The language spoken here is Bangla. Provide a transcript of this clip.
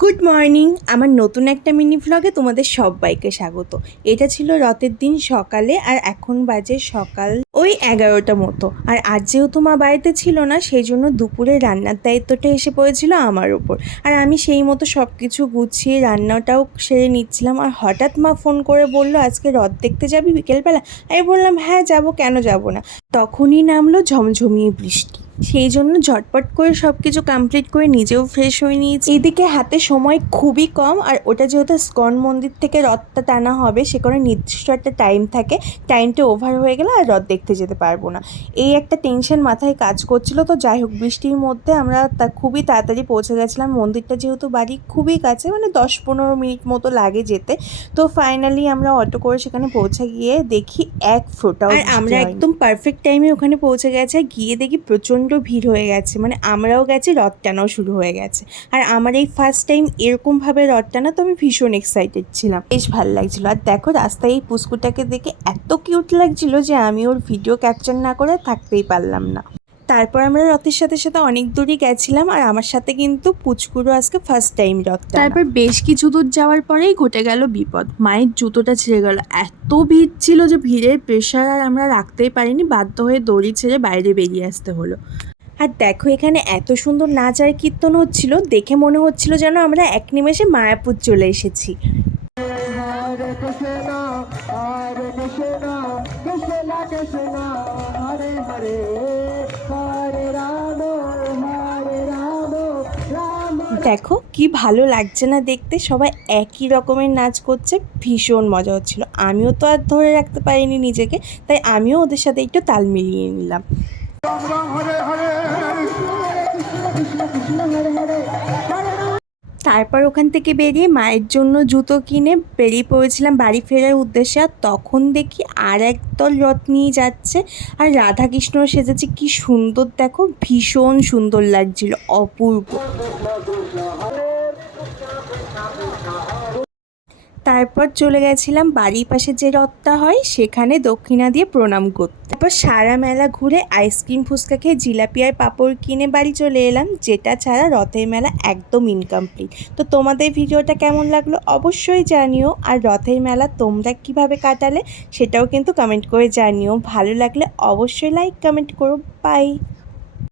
Good morning. আমার নতুন একটা মিনি ভ্লগে তোমাদের সবাইকে স্বাগত। এটা ছিল রথের দিন সকালে, আর এখন বাজে সকাল ওই 11টা মতো। আর আজ যেহেতু মা বাড়িতে ছিল না, সেই জন্য দুপুরে রান্নার দায়িত্বটা এসে পড়েছিল আমার ওপর। আর আমি সেই মতো সব কিছু গুছিয়ে রান্নাটাও সেরে নিচ্ছিলাম। আর হঠাৎ মা ফোন করে বলল, আজকে রথ দেখতে যাবি বিকেলবেলা? আমি বললাম হ্যাঁ যাবো, কেন যাব না। তখনই নামলো ঝমঝমিয়ে বৃষ্টি। সেই জন্য ঝটপট করে সব কিছু কমপ্লিট করে নিজেও ফ্রেশ হয়ে নিয়েছি। এদিকে হাতে সময় খুবই কম, আর ওটা যেহেতু স্কন মন্দির থেকে রথটা টানা হবে, সে কারণে নির্দিষ্ট একটা টাইম থাকে। টাইমটা ওভার হয়ে গেলে আর রথ দেখতে যেতে পারবো না, এই একটা টেনশন মাথায় কাজ করছিল। তো যাই হোক, বৃষ্টির মধ্যে আমরা খুবই তাড়াতাড়ি পৌঁছে গেছিলাম। মন্দিরটা যেহেতু বাড়ি খুবই কাছে, মানে 10-15 মিনিট মতো লাগে যেতে। তো ফাইনালি আমরা অটো করে সেখানে পৌঁছে গিয়ে দেখি এক ফোঁটাও, আর আমরা একদম পারফেক্ট টাইমে ওখানে পৌঁছে গেছে। গিয়ে দেখি প্রচণ্ড ভিড় হয়ে গেছে, মানে আমরাও গেছি, রথ টানাও শুরু হয়ে গেছে। আর আমার এই ফার্স্ট টাইম এরকমভাবে রথ টানা, তো আমি ভীষণ এক্সাইটেড ছিলাম, বেশ ভালো লাগছিলো। আর দেখো, রাস্তায় এই পুস্কুটাকে দেখে এত কিউট লাগছিল যে আমি ওর ভিডিও ক্যাপচার না করে থাকতেই পারলাম না। তারপর আমরা রথের সাথে সাথে অনেক দূরই গেছিলাম, আর আমার সাথে কিন্তু পুচকুরও আজকে ফার্স্ট টাইম রথ। তারপর বেশ কিছু দূর যাওয়ার পরেই ঘটে গেল বিপদ। মায়ের জুতোটা ছিঁড়ে গেল। এত ভিড় ছিল যে ভিড়ের প্রেশার আর আমরা রাখতেই পারিনি, বাধ্য হয়ে দড়ি ছেড়ে বাইরে বেরিয়ে আসতে হলো। আর দেখো, এখানে এত সুন্দর নাচ আর কীর্তন হচ্ছিল, দেখে মনে হচ্ছিল যেন আমরা এক নিমেষে মায়াপুর চলে এসেছি। দেখো কি ভালো লাগছে না দেখতে, সবাই একই রকমের নাচ করছে, ভীষণ মজা হচ্ছিল। আমিও তো আর ধরে রাখতে পারিনি নিজেকে, তাই আমিও ওদের সাথে একটু তাল মিলিয়ে নিলাম। তারপর ওখান থেকে বেরিয়ে মায়ের জন্য জুতো কিনে বেরিয়ে পড়েছিলাম বাড়ি ফেরার উদ্দেশ্যে। আর তখন দেখি আর একদল রথ নিয়ে যাচ্ছে, আর রাধাকৃষ্ণ সেজেছে, কি সুন্দর দেখো, ভীষণ সুন্দর লাগছিল, অপূর্ব। তারপর চলে গেছিলাম বাড়ির পাশে যে রথটা হয় সেখানে দক্ষিণা দিয়ে প্রণাম করতে। তারপর সারা মেলা ঘুরে আইসক্রিম ফুচকা খেয়ে জিলাপি আর পাঁপড় কিনে বাড়ি চলে এলাম, যেটা ছাড়া রথের মেলা একদম ইনকমপ্লিট। তো তোমাদের ভিডিওটা কেমন লাগলো অবশ্যই জানিও, আর রথের মেলা তোমরা কিভাবে কাটালে সেটাও কিন্তু কমেন্ট করে জানিও। ভালো লাগলে অবশ্যই লাইক কমেন্ট করো। বাই।